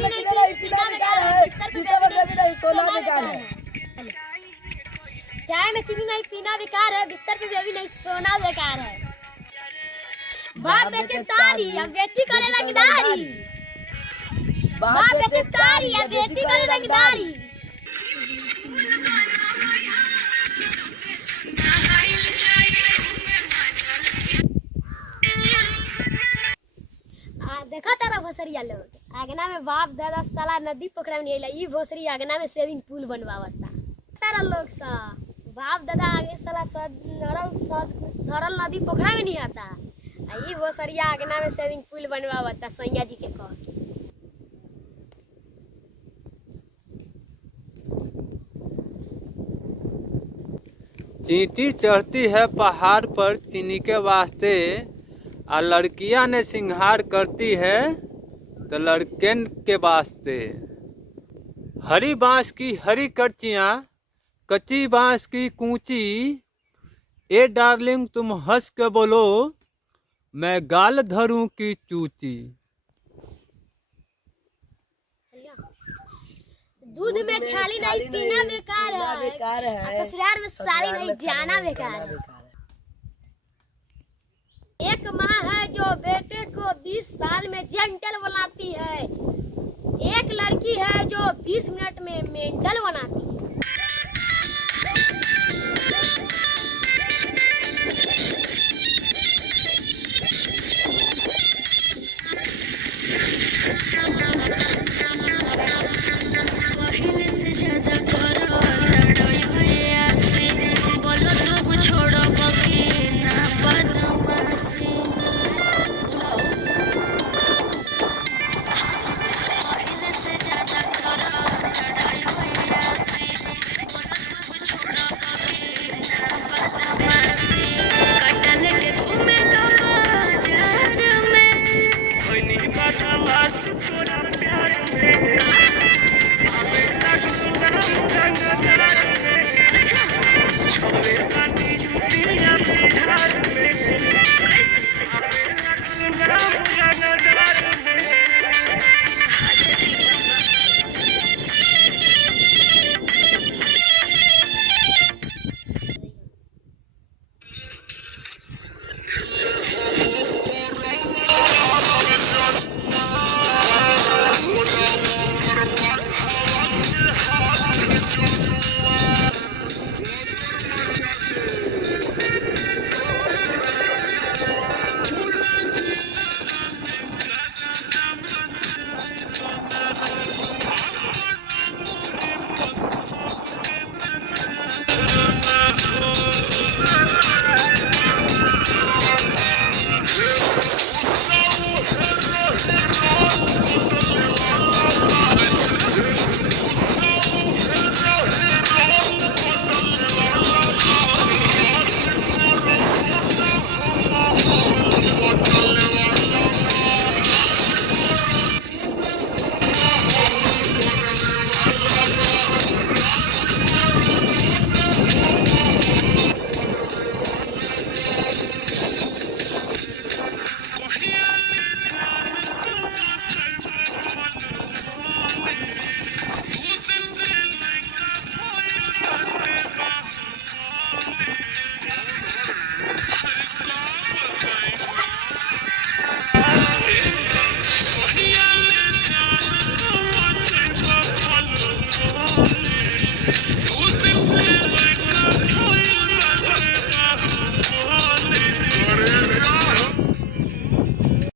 में चीनी नहीं पीना बेकार है, बिस्तर पे बेबी नहीं सोना बेकार है। चाय में चीनी नहीं पीना बेकार है, बिस्तर पे बेबी नहीं सोना बेकार है। बाप बेटे तारी या बेटी करे रंगदारी, बाप बेटे तारी या बेटी करे रंगदारी। देखा तारा भोसरिया लोग आगना में बाप दादा साला नदी पोखरा में नहीं ई भोसरी आगना में स्विमिंग पूल बनवावता। तारा लोग सा बाप दादा आगे साला सरल नदी पोखरा में नहीं आता, ई भोसरिया आगना में स्विमिंग पूल बनवावता सैया जी के कह के। चींटी चढ़ती है पहाड़ पर चीनी के वास्ते, आ लड़कियां ने सिंगार करती है तो लड़कन के वास्ते। हरी बांस की हरी कच्चियाँ, कच्ची बांस की कूची, ए डार्लिंग तुम हंस के बोलो मैं गाल धरूं की चूची। दूध में छाली नहीं पीना बेकार है, ससुराल में साली नहीं जाना बेकार है। एक माँ है जो बेटे को 20 साल में जेंटल बनाती है, एक लड़की है जो 20 मिनट में मेंटल बनाती है।